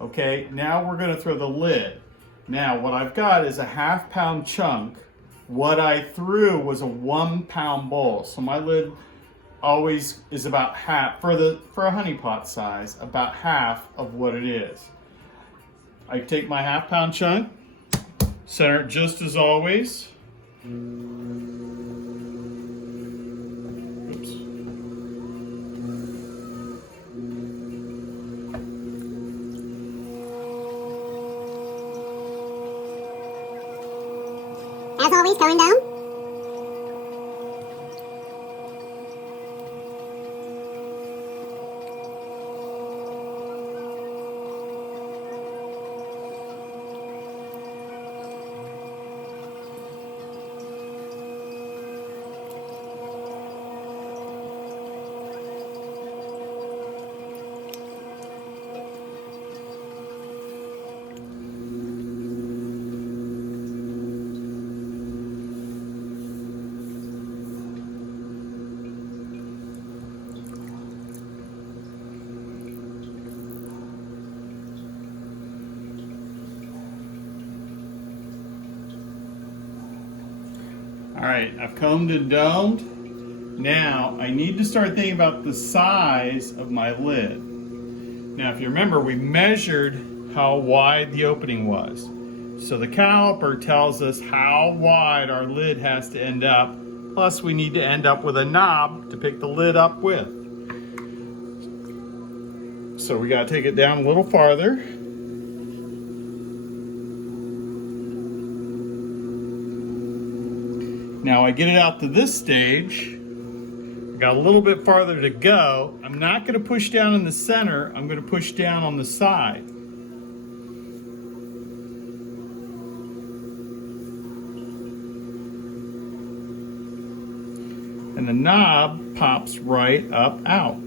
Okay, now we're gonna throw the lid. Now what I've got is a half-pound chunk. What I threw was a 1 pound bowl. So my lid always is about half, for a honey pot size, about half of what it is. I take my half-pound chunk, center it just as always. Oops. As always, going down. All right, I've combed and domed. Now I need to start thinking about the size of my lid. Now, if you remember, we measured how wide the opening was. So the caliper tells us how wide our lid has to end up. Plus, we need to end up with a knob to pick the lid up with. So we got to take it down a little farther. Now I get it out to this stage. Got a little bit farther to go. I'm not going to push down in the center. I'm going to push down on the side. And the knob pops right up out.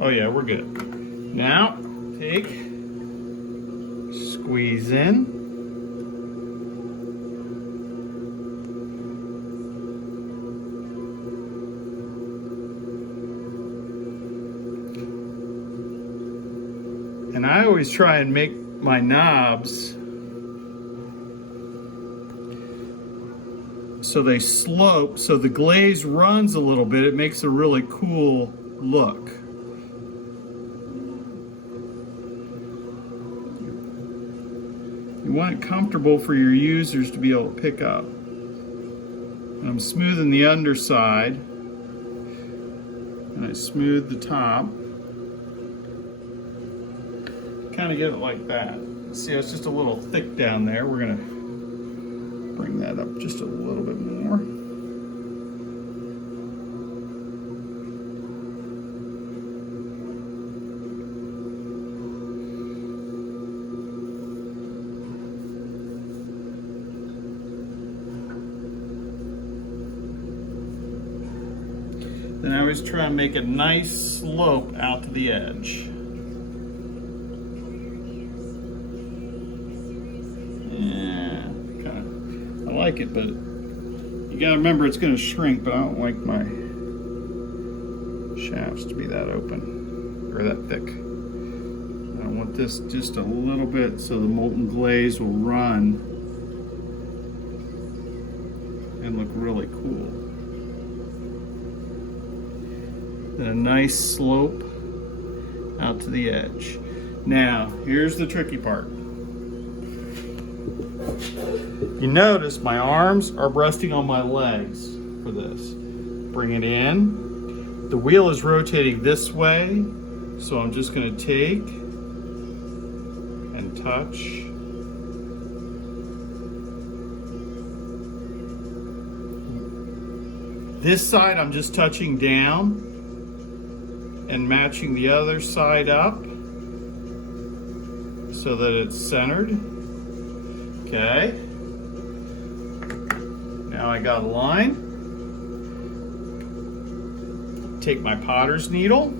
Oh yeah, we're good. Now, take, squeeze in. And I always try and make my knobs so they slope, so the glaze runs a little bit. It makes a really cool look. You want it comfortable for your users to be able to pick up. And I'm smoothing the underside, and I smooth the top. Kind of get it like that. See, it's just a little thick down there. We're gonna bring that up just a little bit more. Then I always try and make a nice slope out to the edge. Yeah, I like it, but you gotta remember it's gonna shrink, but I don't like my shafts to be that open, or that thick. I want this just a little bit so the molten glaze will run and look really cool. And a nice slope out to the edge. Now, here's the tricky part. You notice my arms are resting on my legs for this. Bring it in. The wheel is rotating this way, so I'm just going to take and touch. This side I'm just touching down and matching the other side up so that it's centered. Okay. Now I got a line. Take my potter's needle.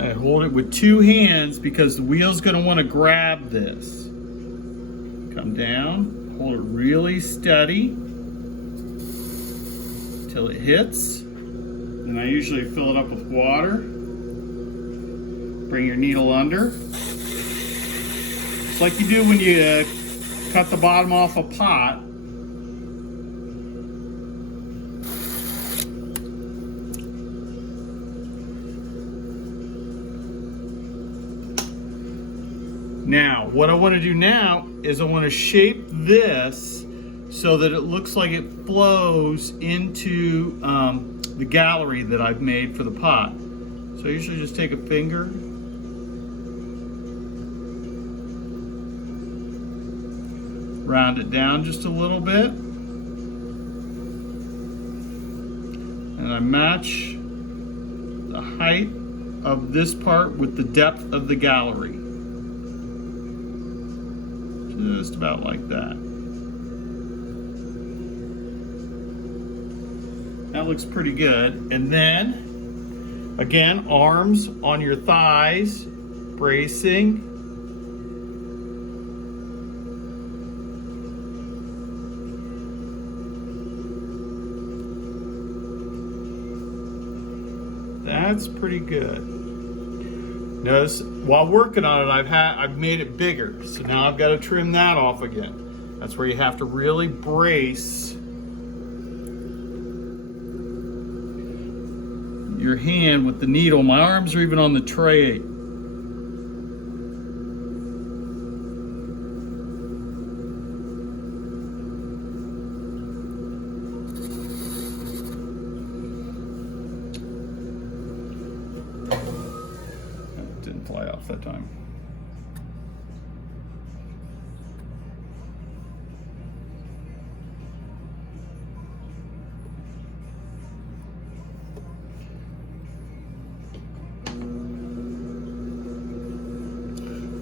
I hold it with two hands because the wheel's going to want to grab this. Come down. Hold it really steady till it hits. Then I usually fill it up with water. Bring your needle under. It's like you do when you cut the bottom off a pot. Now, what I want to do now is I want to shape this so that it looks like it flows into the gallery that I've made for the pot. So I usually just take a finger, round it down just a little bit, and I match the height of this part with the depth of the gallery. Just about like that. That looks pretty good. And then, again, arms on your thighs, bracing. That's pretty good. Notice while working on it, I've made it bigger. So now I've got to trim that off again. That's where you have to really brace your hand with the needle. My arms are even on the tray. Didn't fly off that time.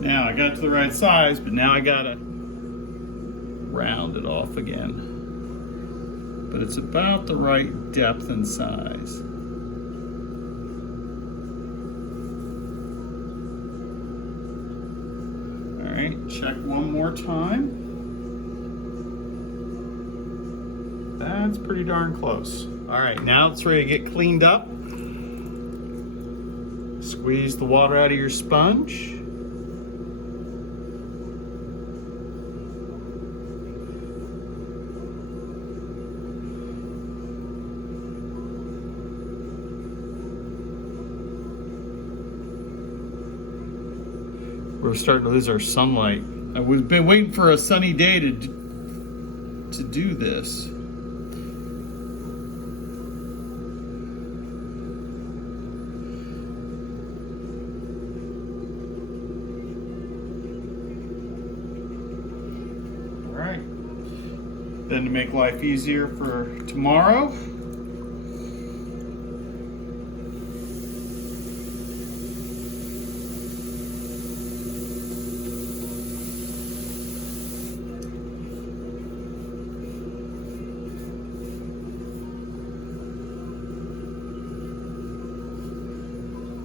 Now I got it to the right size, but now I gotta round it off again. But it's about the right depth and size. Check one more time. That's pretty darn close. All right, now it's ready to get cleaned up. Squeeze the water out of your sponge. We're starting to lose our sunlight. We've been waiting for a sunny day to do this. All right. Then to make life easier for tomorrow,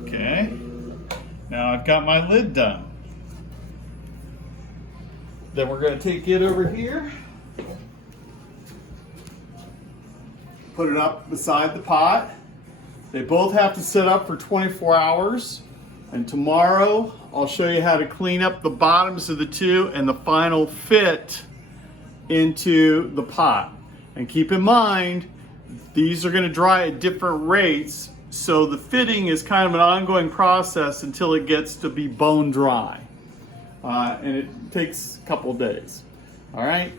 okay, now I've got my lid done. Then we're going to take it over here, put it up beside the pot. They both have to sit up for 24 hours. And tomorrow I'll show you how to clean up the bottoms of the two and the final fit into the pot. And keep in mind, these are going to dry at different rates. So the fitting is kind of an ongoing process until it gets to be bone dry. And it takes a couple of days. All right.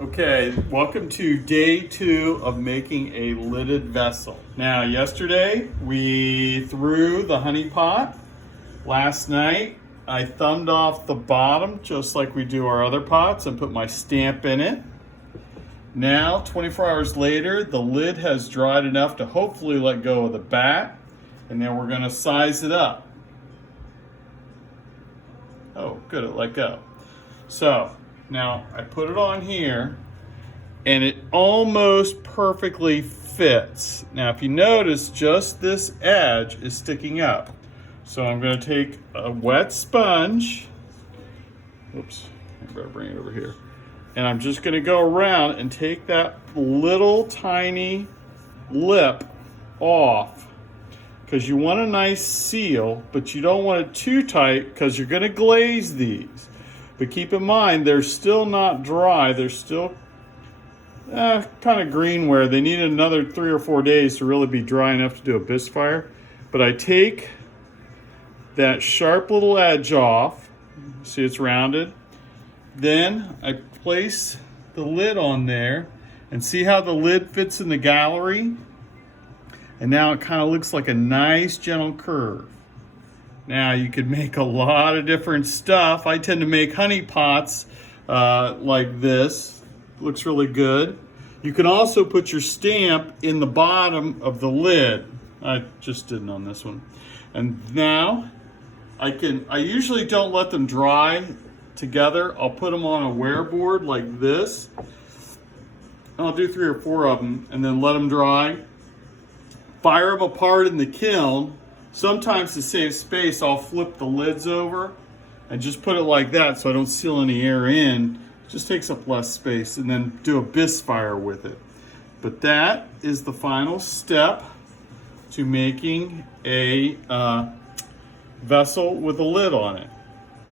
Okay, welcome to day 2 of making a lidded vessel. Now, yesterday we threw the honey pot. Last night I thumbed off the bottom just like we do our other pots and put my stamp in it. Now, 24 hours later, the lid has dried enough to hopefully let go of the bat, and then we're going to size it up. Oh, good, it let go. So, now I put it on here, and it almost perfectly fits. Now, if you notice, just this edge is sticking up. So I'm going to take a wet sponge. Oops, I better bring it over here. And I'm just going to go around and take that little tiny lip off, because you want a nice seal, but you don't want it too tight because you're going to glaze these. But keep in mind, they're still not dry. They're still kind of green where they need another 3 or 4 days to really be dry enough to do a bisque fire. But I take that sharp little edge off. See, it's rounded. Then I place the lid on there, and see how the lid fits in the gallery? And now it kind of looks like a nice gentle curve. Now you could make a lot of different stuff. I tend to make honey pots like this. Looks really good. You can also put your stamp in the bottom of the lid. I just didn't on this one. And now I usually don't let them dry together. I'll put them on a wear board like this. I'll do 3 or 4 of them and then let them dry. Fire them apart in the kiln. Sometimes to save space, I'll flip the lids over and just put it like that so I don't seal any air in. It just takes up less space, and then do a bisque fire with it. But that is the final step to making a vessel with a lid on it.